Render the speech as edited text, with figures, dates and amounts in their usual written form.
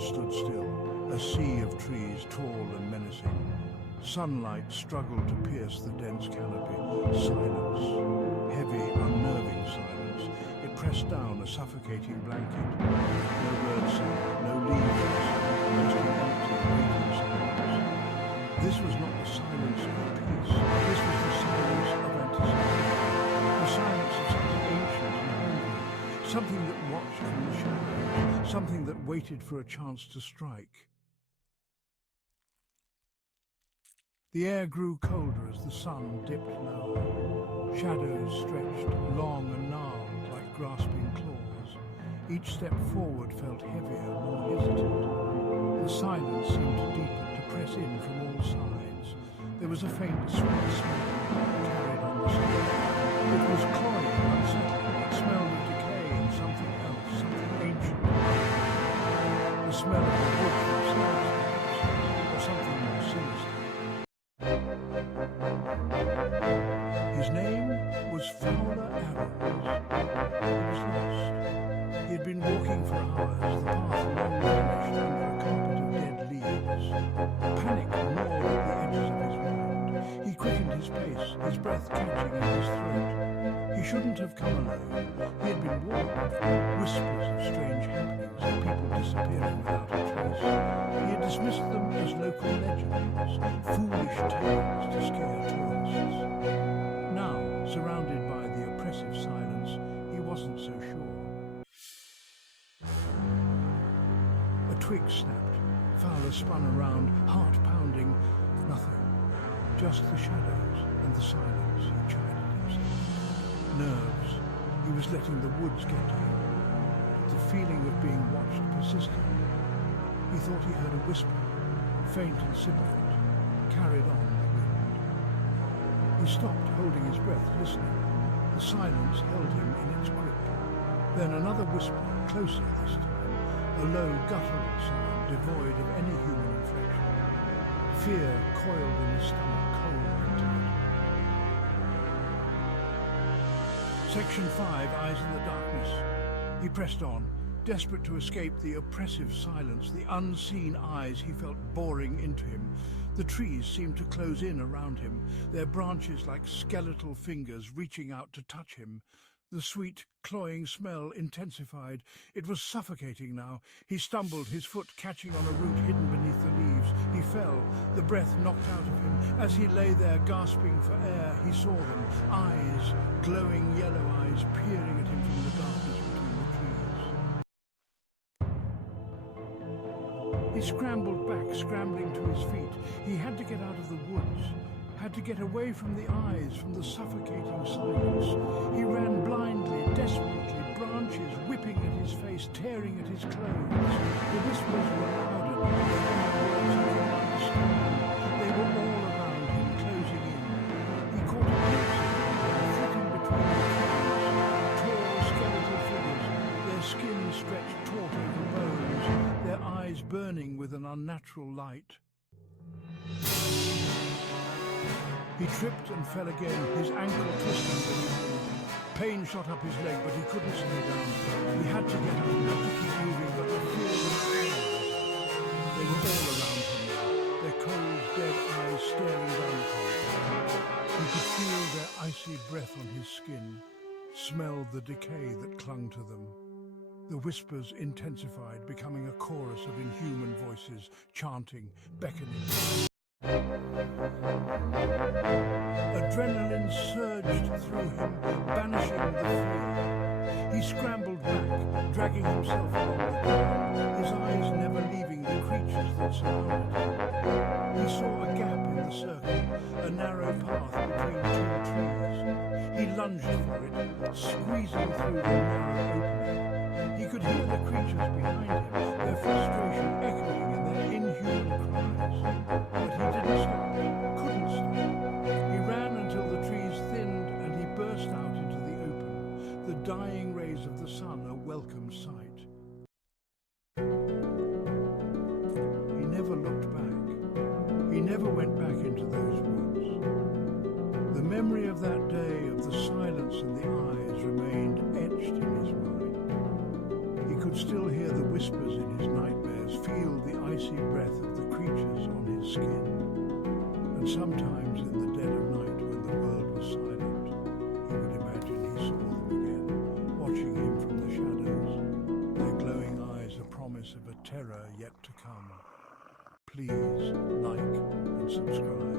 stood still, a sea of trees tall and menacing. Sunlight struggled to pierce the dense canopy. Silence, heavy, unnerving silence. It pressed down a suffocating blanket. No birds sang, no leaves rustled, just an empty, waiting silence. This was not the silence of peace. This was the silence of anticipation. The silence of something ancient and hungry. Something that watched from the shadows. Something that waited for a chance to strike. The air grew colder as the sun dipped lower. Shadows stretched, long and gnarled like grasping claws. Each step forward felt heavier, more hesitant. The silence seemed to deepen, to press in from all sides. There was a faint, sweet smell carried on the sky. It was cloying, unsettling. It smelled of decay and something else, something ancient. The smell of the wood themselves, perhaps, or something more sinister. His name was Fowler Arrows. He was lost. He had been walking for hours, the path long vanished under a carpet of dead leaves. Panic gnawed at the edges of his mind. He quickened his pace, his breath catching in his throat. He shouldn't have come alone. He had been warned. Whispers of strange happenings, of people disappearing without a trace. He had dismissed them as local legends, foolish tales to scare tourists. Now, surrounded by the oppressive silence, he wasn't so sure. A twig snapped. Fowler spun around, heart pounding. Nothing. Just the shadows and the silence, he chided himself. Nerves. He was letting the woods get to him. But the feeling of being watched persisted. He thought he heard a whisper, faint and sibilant, carried on the wind. He stopped, holding his breath, listening. The silence held him in its grip. Then another whisper, closer this time, a low, guttural sound devoid of any human inflection. Fear coiled in his stomach, cold and tight. Section 5, Eyes in the Darkness. He pressed on, desperate to escape the oppressive silence, the unseen eyes he felt boring into him. The trees seemed to close in around him, their branches like skeletal fingers reaching out to touch him. The sweet, cloying smell intensified. It was suffocating now. He stumbled, his foot catching on a root hidden beneath the leaves. He fell, the breath knocked out of him. As he lay there gasping for air, he saw them, eyes, glowing yellow eyes, peering at him from the darkness between the trees. He scrambled back, scrambling to his feet. He had to get out of the woods. Had to get away from the eyes, from the suffocating silence. He ran blindly, desperately, branches whipping at his face, tearing at his clothes. The whispers were louder than the words he could understand. They were all around him, closing in. He caught a glimpse of them, flitting between the trees. Tall, skeletal figures, their skin stretched taut over bones, their eyes burning with an unnatural light. He tripped and fell again, his ankle twisting beneath him. Pain shot up his leg, but he couldn't stay down. He had to get up, had to keep moving, but the fear was there. They were all around him, their cold, dead eyes staring down at him. He could feel their icy breath on his skin, smell the decay that clung to them. The whispers intensified, becoming a chorus of inhuman voices, chanting, beckoning. Adrenaline surged through him, banishing the fear. He scrambled back, dragging himself along the ground, his eyes never leaving the creatures that surrounded him. He saw a gap in the circle, a narrow path between two trees. He lunged for it, squeezing through the narrow opening. He could hear the creatures behind him, their frustration echoing in their inhuman cries. But he didn't stop, couldn't stop. He ran until the trees thinned and he burst out into the open, the dying rays of the sun a welcome sight. He never looked back. He never went back into those woods. The memory of that day, of the silence and the eyes, remained etched in his mind. He could still hear the whispers in his nightmares shoulders feel the icy breath of the creatures on his skin. And sometimes in the dead of night when the world was silent, he would imagine he saw them again, watching him from the shadows, their glowing eyes a promise of a terror yet to come. Please like and subscribe.